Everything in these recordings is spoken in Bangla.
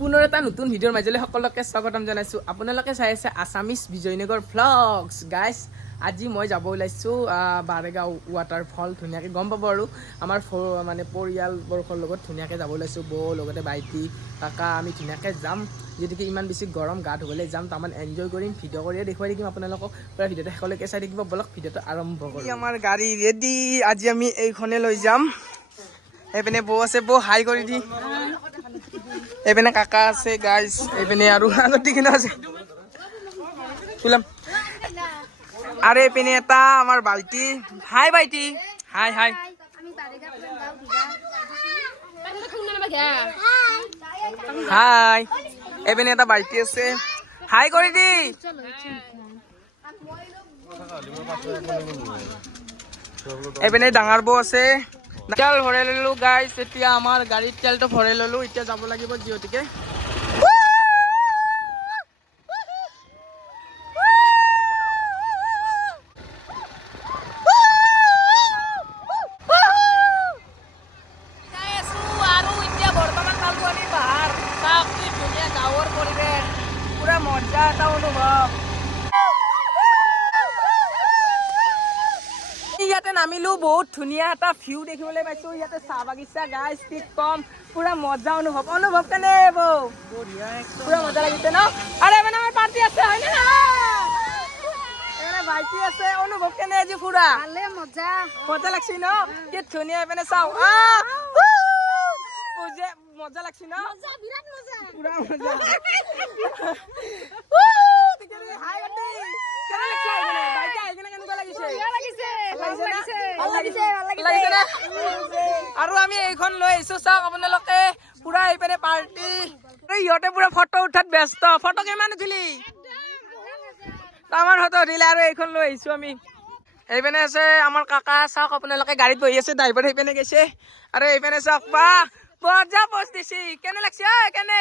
পুনৰ এটা নতুন ভিডিঅ'ৰ মাজলৈ সকলোকে স্বাগতম জনাইছোঁ। আপোনালোকে চাই আছে আছামিজ বিজয়নগৰ ভ্লগছ গাইছ আজি মই যাব ওলাইছোঁ বাৰেগাঁও ৱাটাৰফল ধুনীয়াকৈ গম পাব আৰু। আমাৰ মানে পৰিয়ালবৰ্গৰ লগত ধুনীয়াকৈ যাব ওলাইছোঁ, বৌ, লগতে ভাইটি, কাকা, আমি ধুনীয়াকৈ যাম। যিহেতুকে ইমান বেছি গৰম গা ধুবলৈ যাম তাৰমান এনজয় কৰিম, ভিডিঅ' কৰিয়ে দেখুৱাই থাকিম আপোনালোকক। পূৰা ভিডিঅ'টো শেষলৈকে চাই থাকিব, বলক ভিডিঅ'টো আৰম্ভ কৰোঁ। আমাৰ গাড়ী ৰেডি আজি আমি এইখনে লৈ যাম। এইপিনে বৌ আছে, বৌ হাই কৰি দি। এইপিনে কাকা আছে গাইজ এইপিনে আৰু আগত কিনা আছে। ওলাম আৰু এইপিনে এটা আমাৰ বাল্টি। হাই ভাইটি হাই হাই। হাই। এইপিনে এটা বাল্টি আছে। হাই কৰি দি। এইপিনে ডাঙৰ বৌ আছে। তেল ভৰাই ললো গাইজ এতিয়া আমাৰ গাড়ীত তেলটো ভৰাই ললো এতিয়া যাব লাগিব যিহেতুকে যাই আছো আৰু এতিয়া বৰ্তমান পালো আমি পাহাৰ চাওক কি ধুনীয়া গাঁৱৰ পৰিৱেশ পুৰা মজা এটা অনুভৱ ইয়াতে নামিলো বহুত ধুনীয়া এটা ভিউ দেখিবলৈ পাইছো। ইয়াতে চাহ বাগিচা গাছ কি কম। পুৰা মজা অনুভৱ। অনুভৱ কেনে বৌ? পুৰা মজা লাগিছে ন? আৰে মানে আমাৰ পাৰ্টি আছে হয় নে ভাইটি আছে। অনুভৱ কেনে আজি ফুৰা মজা। মজা লাগছে ন? কি ধুনীয়া এইপিনে চাও। মজা লাগছে ন? পুৰা মজা। হাই আহি? আৰু আমি এইখন লৈ আহিছো চাওক আপোনালোকে। পুৰা এইপিনে পাৰ্টি। ইহঁতে পুৰা ফটো উঠাত ব্যস্ত। ফটো কিমান উঠিলি? আমাৰ ফটো উঠিলে আৰু এইখন লৈ আহিছো আমি। এইপিনে আছে আমাৰ কাকা চাওক আপোনালোকে গাড়ীত বহি আছে ড্ৰাইভাৰ সেইপিনে গৈছে। আৰু এইপিনে চাওক বা মজা পষ্ট দিছি। কেনে লাগছে কেনে?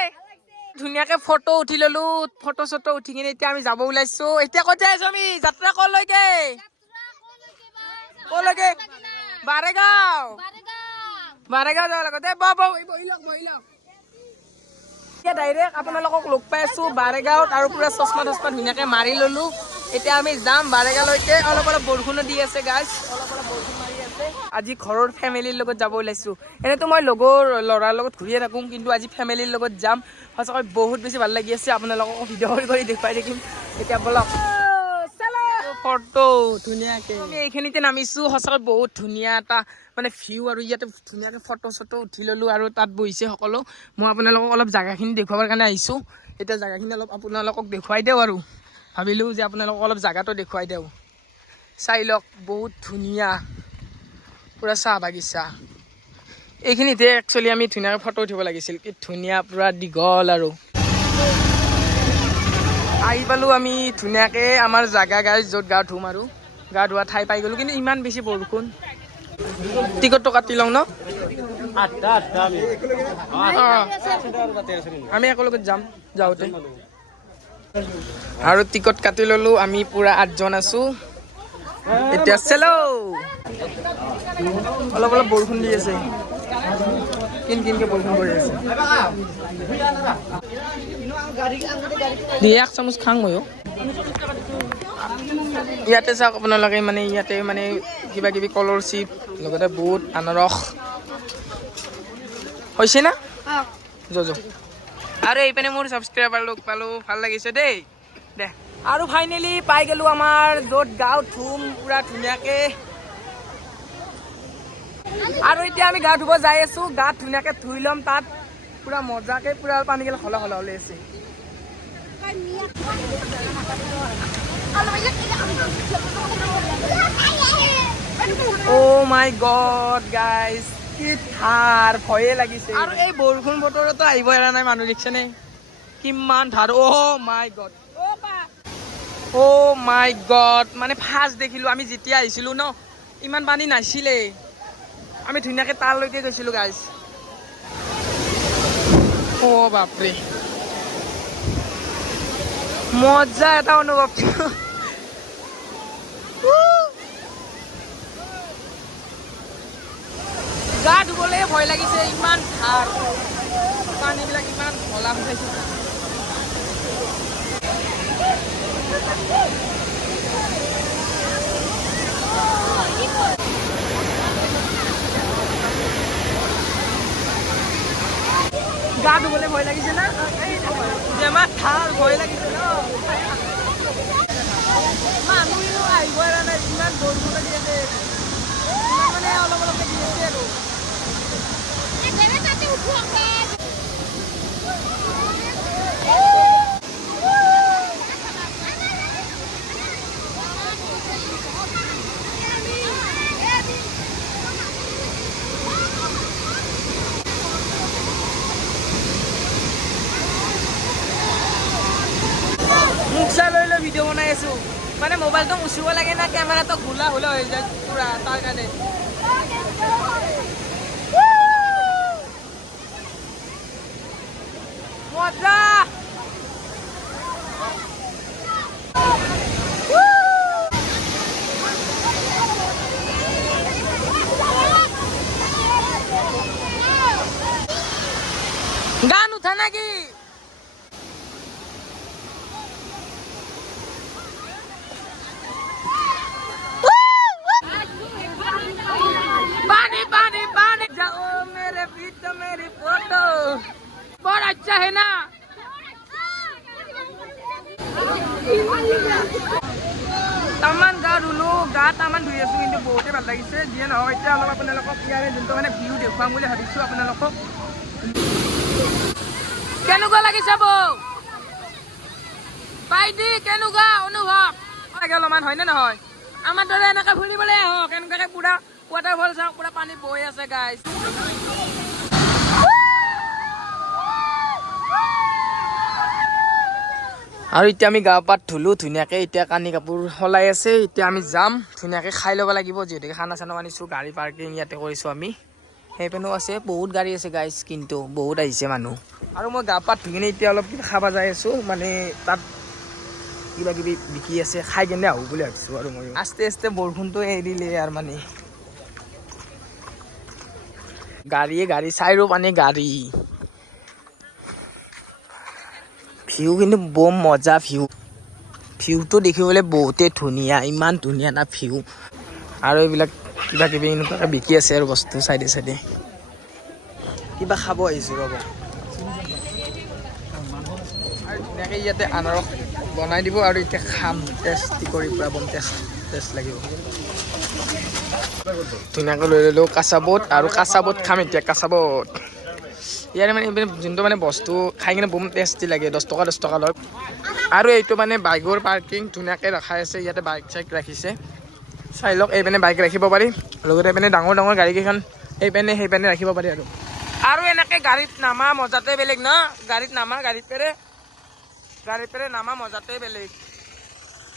ধুনীয়াকে ফটো উঠি ললো। ফটো চটো উঠি কিনে এতিয়া আমি যাব ওলাইছো। এতিয়া ক'ত যাই আছো আমি? যাত্ৰা কলৈকে। কলৈকে বাৰেগাঁও বাৰেগাঁও যাব লাগে দে ব ব বহি লওক বহি লওক এতিয়া ডাইৰেক্ট আপোনালোকক লগ পাই আছো বাৰেগাঁৱত আৰু পুৰা চশমা তচমা ধুনীয়াকে মাৰি ললো এতিয়া আমি যাম বাৰেগাঁৱলৈকে অলপ অলপ বৰষুণো দি আছে গাইজ অলপ অলপ বৰষুণ মাৰি আছে আজি ঘৰৰ ফেমিলিৰ লগত যাব ওলাইছো এনেতো মই লগৰ ল'ৰাৰ লগত ঘূৰিয়ে থাকোঁ কিন্তু আজি ফেমিলিৰ লগত যাম সঁচাকৈ বহুত বেছি ভাল লাগি আছে আপোনালোকক ভিডিঅ' কৰি কৰি দেখুৱাই থাকিম এতিয়া বলক ফটো ধুনীয়াকে। এইখিনিতে নামিছো সঁচাকৈ বহুত ধুনীয়া এটা মানে ভিউ আৰু ইয়াতে ধুনীয়াকে ফটো চটো উঠি ললো আৰু তাত বহিছে সকলো। মই আপোনালোকক অলপ জেগাখিনি দেখুৱাবৰ কাৰণে আহিছোঁ। এতিয়া জেগাখিনি অলপ আপোনালোকক দেখুৱাই দিওঁ আৰু। ভাবিলোঁ যে আপোনালোকক অলপ জেগাটো দেখুৱাই দিওঁ। চাই লওক বহুত ধুনীয়া পূৰা চাহ বাগিচা। এইখিনিতে একচুৱেলি আমি ধুনীয়াকৈ ফটো উঠিব লাগিছিল। কি ধুনীয়া পূৰা দীঘল আৰু। আহি পালোঁ আমি ধুনীয়াকৈ আমাৰ জাগা গাই য'ত গা ধুম আৰু। গা ধোৱা ঠাই পাই গ'লোঁ কিন্তু ইমান বেছি বৰষুণ। টিকটটো কাটি লওঁ ন? আমি একেলগে যাম যাওঁতে। আৰু টিকট কাটি ল'লোঁ আমি পূৰা আঠজন আছোঁ। এতিয়া চেলো। অলপ অলপ বৰষুণ দি আছে। কিন কিনকে বৰষুণ পৰি আছে। দিয়ে চামুচ খাং ময়ো ইয়াতে চাওক আপোনালোকে মানে ইয়াতে মানে কিবা কিবি কলৰ চিপ লগতে বুট আনাৰস। হৈছে না? য আৰু এইপিনে মোৰ ছাবস্ক্ৰাইবাৰ লগ পালোঁ ভাল লাগিছে দেই। দে। আৰু ফাইনেলি পাই গ'লোঁ আমাৰ য'ত গাঁও ধুম পূৰা ধুনীয়াকৈ। আৰু এতিয়া আমি গা ধুব যাই আছো গাত ধুনীয়াকৈ ধুই ল'ম তাত। পূৰা মজাকৈ পূৰা পানীগিলা হলা ওলাই আছে অ' মাই গড গাইজ কি ধাৰ ভয়ে লাগিছে। আৰু এই বৰষুণ বতৰতো আহিব এৰা নাই মানুহ দেখিছেনে কিমান ধাৰ। Oh' my god. Oh' my god মানে ফাৰ্ষ্ট দেখিলোঁ আমি যেতিয়া আহিছিলোঁ ন ইমান পানী নাছিলে। আমি ধুনীয়াকৈ তালৈকে গৈছিলোঁ গাইজ অ' বাপৰে। মজা এটা অনুভৱ গা ধুবলৈ ভয় লাগিছে ইমান ধাৰ পানীবিলাক ইমান ঘলা উঠাইছে গা ধুবলৈ ভয় লাগিছে না? বেমাৰ থাৰ ভয় লাগিছে ন? মানুহ আহিব পৰা নাই ইমান বৰষুণ লাগি আছে মানে অলপ অলপকৈ দি আছে আৰু মুখ চাই লৈ আছো। মানে মোবাইলটো মুচিব লাগে না কেমেৰাটো ঘোলা ঘোলা হৈ যায় পুৰা, তাৰ কাৰণে। গান উঠা अच्छा है ना তামান গা ধুলো গা তামান ধুই আছো কিন্তু বহুতে ভাল লাগিছে যিয়ে নহওক এতিয়া অলপ আপোনালোকক ইয়াৰে যোনটো মানে ভিউ দেখুৱাম বুলি ভাবিছো আপোনালোকক কেনেকুৱা লাগিছে বৌ বাইদি কেনেকুৱা অনুভৱ লাগে অলপমান হয়নে নহয় আমাৰ দৰে এনেকে ফুৰিবলৈ আহক এনেকুৱাকে পুৰা ৱাটাৰফল চাওক পুৰা পানী বৈ আছে গাইজ আৰু এতিয়া আমি গা পাত ধুলো, ধুনীয়াকে এতিয়া কানি কাপোৰ সলাই আছে, এতিয়া আমি যাম, ধুনীয়াকে খাই ল'ব লাগিব, যিহেতুকে খানা চানা আনিছোঁ, গাড়ী পাৰ্কিং ইয়াতে কৰিছোঁ আমি। সেইপিনেও আছে, বহুত গাড়ী আছে গাইজ কিন্তু বহুত আহিছে মানুহ। আৰু মই গা পাত ধুই কিনে এতিয়া অলপ কিবা খাব যাই আছোঁ মানে তাত কিবা কিবি বিকি আছে, খাই কেনে আহোঁ বুলি ভাবিছোঁ আৰু মই আস্তে আস্তে বৰষুণটো এৰিলে আৰু মানে। গাড়ীয়ে গাড়ী চাইৰো পানী গাড়ী। ভিউ কিন্তু বৰ মজা ভিউ ভিউটো দেখিবলৈ বহুতেই ধুনীয়া, ইমান ধুনীয়া না ভিউ আৰু এইবিলাক কিবা কিবি এনেকুৱাকৈ বিকি আছে আৰু বস্তু চাইডে চাইডে। কিবা খাব আহিছোঁ ৰ'ব। ধুনীয়াকৈ ইয়াতে আনাৰস বনাই দিব আৰু এতিয়া খাম টেষ্টি কৰি পূৰা বম টেষ্ট টেষ্ট লাগিব। ধুনীয়াকৈ লৈ ল'লোঁ, কাঁচা আৰু কাঁচা খাম এতিয়া, কাঁচা ইয়াৰে মানে যোনটো মানে বস্তু খাই কিনে বম টেষ্টি লাগে, দহ টকা দহ টকা লয়। আৰু এইটো মানে বাইকৰ পাৰ্কিং ধুনীয়াকৈ ৰখাই আছে, ইয়াতে বাইক চাইক ৰাখিছে। চাই লওক, এইপিনে বাইক ৰাখিব পাৰি। লগতে এইপিনে ডাঙৰ ডাঙৰ গাড়ীকেইখন এইপিনে, সেইপিনে ৰাখিব পাৰি আৰু। আৰু এনেকৈ গাড়ীত নামা মজাতে বেলেগ ন? গাড়ীত নামা, গাড়ীত পেৰে। গাড়ীত পেৰে নামা মজাতে বেলেগ।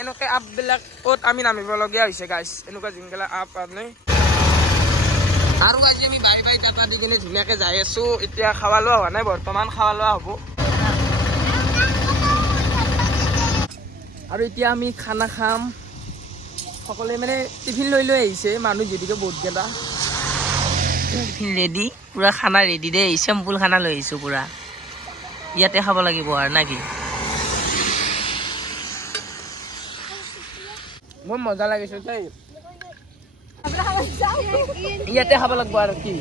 এনেকৈ আপবিলাকত আমি নামিবলগীয়া হৈছে গাইছ এনেকুৱা যোনগিলা আপ আপুনি আৰু আজি আমি বাই বাই টাটা দি কিনে যাই এতিয়া খাৱা লোৱা হোৱা নাই বৰ্তমান খাৱা লোৱা হ'ব। আৰু এতিয়া আমি খানা খাম। সকলোৱে মানে টিফিন লৈ লৈ আহিছে মানুহ যদিকে বহুতকেইটা ৰেডি পূৰা খানা ৰেডি দেই। চিম্পুল খানা লৈ আহিছোঁ পূৰা। ইয়াতে খাব লাগিব আৰু না কি? মোৰ মজা লাগিছে দেই ইয়াতে খাব লাগিব আৰু কি?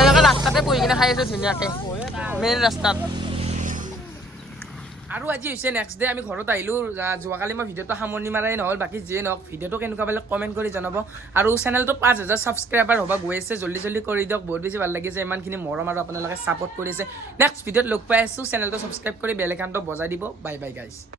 এনেকৈ ৰাস্তাতে বহি কিনে খাই আছোঁ ধুনীয়াকৈ মেইন ৰাস্তাত। আৰু আজি হৈছে নেক্সট ডে আমি ঘৰত আহিলোঁ। যোৱাকালি মই ভিডিঅ'টো সামৰণি মাৰাই নহ'ল, বাকী যিয়ে নহওক, ভিডিঅ'টো কেনেকুৱা পালে কমেণ্ট কৰি জনাব। আৰু চেনেলটো পাঁচ হাজাৰ ছাবস্ক্ৰাইবাৰ হ'ব, গৈ আছে, জল্দি জল্দি কৰি দিয়ক, বহুত বেছি ভালো লাগিছে, ইমানখিনি মৰম আৰু আপোনালোকে ছাপোৰ্ট কৰি আছে। নেক্সট ভিডিঅ'ত লগ পাই আছোঁ চেনেলটো ছাবস্ক্ৰাইব কৰি বেলেগ একাউণ্টটো বজাই দিব। বাই বাই গাইছ